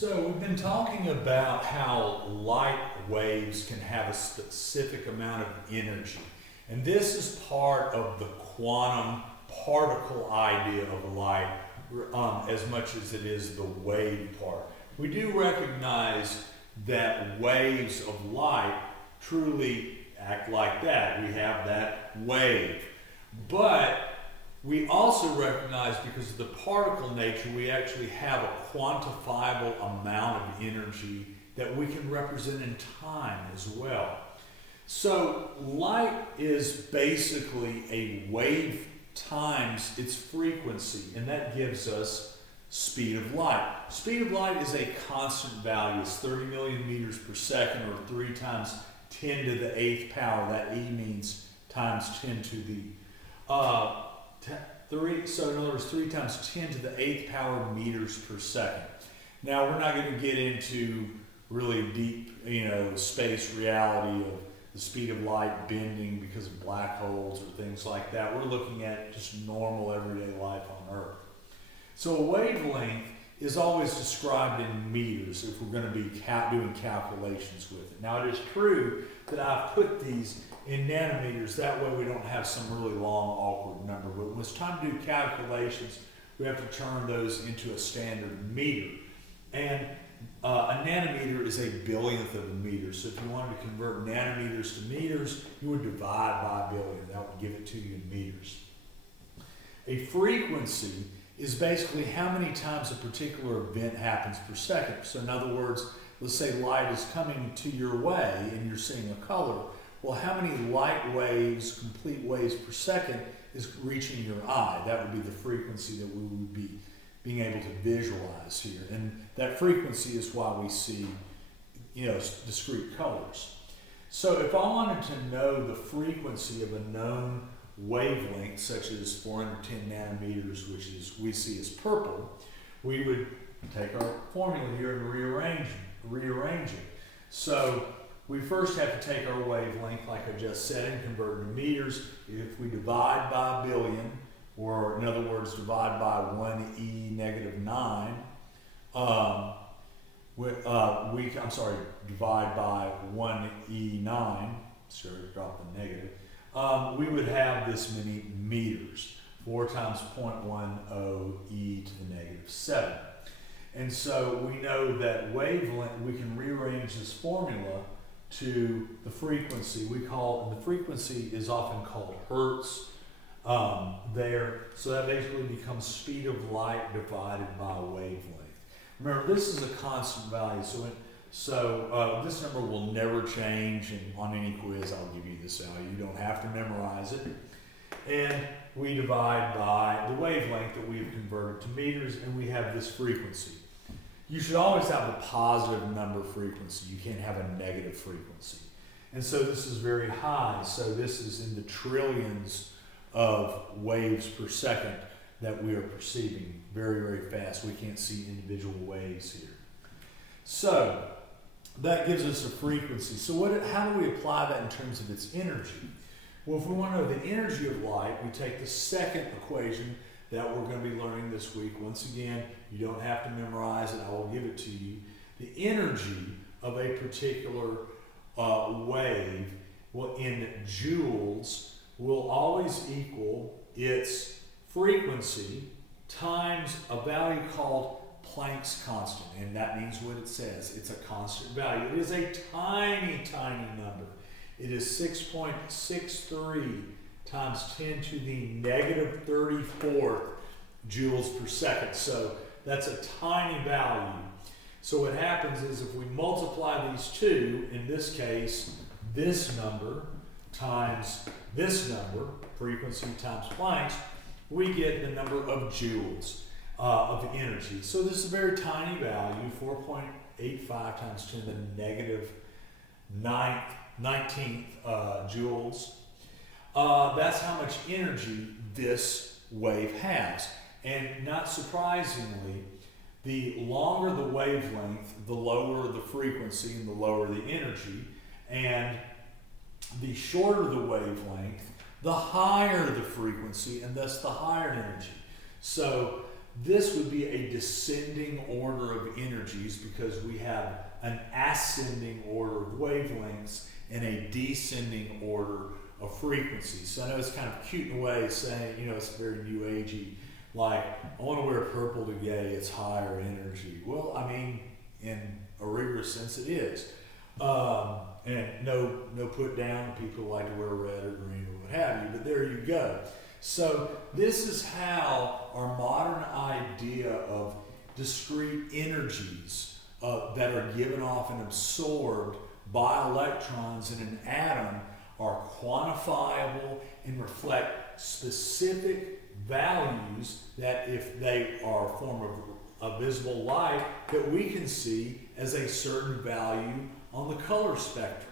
So we've been talking about how light waves can have a specific amount of energy. And this is part of the quantum particle idea of light, as much as it is the wave part. We do recognize that waves of light truly act like that. We have that wave. But we also recognize, because of the particle nature, we actually have a quantifiable amount of energy that we can represent in time as well. So light is basically a wave times its frequency, and that gives us speed of light. Speed of light is a constant value. It's 30 million meters per second, or 3 times 10 to the 8th power. That E means times 10 to the so in other words, 3 times 10 to the 8th power meters per second. Now, we're not going to get into really deep, space reality of the speed of light bending because of black holes or things like that. We're looking at just normal everyday life on Earth. So a wavelength is always described in meters if we're going to be doing calculations with it. Now, it is true that I've put these in nanometers. That way we don't have some really long, awkward number. But when it's time to do calculations, we have to turn those into a standard meter. And a nanometer is a billionth of a meter. So if you wanted to convert nanometers to meters, you would divide by a billion. That would give it to you in meters. A frequency is basically how many times a particular event happens per second. So in other words, let's say light is coming to your way and you're seeing a color. Well, how many light waves, complete waves per second is reaching your eye? That would be the frequency that we would be being able to visualize here. And that frequency is why we see, discrete colors. So if I wanted to know the frequency of a known wavelength, such as 410 nanometers, which is we see as purple, we would take our formula here and rearrange it. So we first have to take our wavelength, like I just said, and convert it to meters. If we divide by a billion, or in other words, divide by 1e negative 9, divide by 1e9, drop the negative, we would have this many meters, 4 times 0.10 e to the negative 7. And so we know that wavelength, we can rearrange this formula to the frequency. The frequency is often called hertz there. So that basically becomes speed of light divided by wavelength. Remember, this is a constant value. So this number will never change, and on any quiz I'll give you this value. You don't have to memorize it. And we divide by the wavelength that we have converted to meters, and we have this frequency. You should always have a positive number frequency. You can't have a negative frequency. And so this is very high. So this is in the trillions of waves per second that we are perceiving very, very fast. We can't see individual waves here. So that gives us a frequency. So how do we apply that in terms of its energy? Well, if we want to know the energy of light, we take the second equation that we're going to be learning this week. Once again, you don't have to memorize it. I will give it to you. The energy of a particular wave in joules will always equal its frequency times a value called Planck's constant, and that means what it says. It's a constant value. It is a tiny, tiny number. It is 6.63 times 10 to the negative 34th joules per second. So that's a tiny value. So what happens is if we multiply these two, in this case, this number times this number, frequency times Planck's, we get the number of joules of energy. So this is a very tiny value, 4.85 times 10 to the negative 19th joules. That's how much energy this wave has. And not surprisingly, the longer the wavelength, the lower the frequency and the lower the energy. And the shorter the wavelength, the higher the frequency and thus the higher energy. So this would be a descending order of energies because we have an ascending order of wavelengths and a descending order of frequencies. So I know it's kind of cute in a way saying, you know, it's very new agey, like, I want to wear purple to gay, it's higher energy. Well, I mean, in a rigorous sense it is. And no put down, people like to wear red or green or what have you, but there you go. So this is how our modern idea of discrete energies that are given off and absorbed by electrons in an atom are quantifiable and reflect specific values that, if they are a form of visible light, that we can see as a certain value on the color spectrum.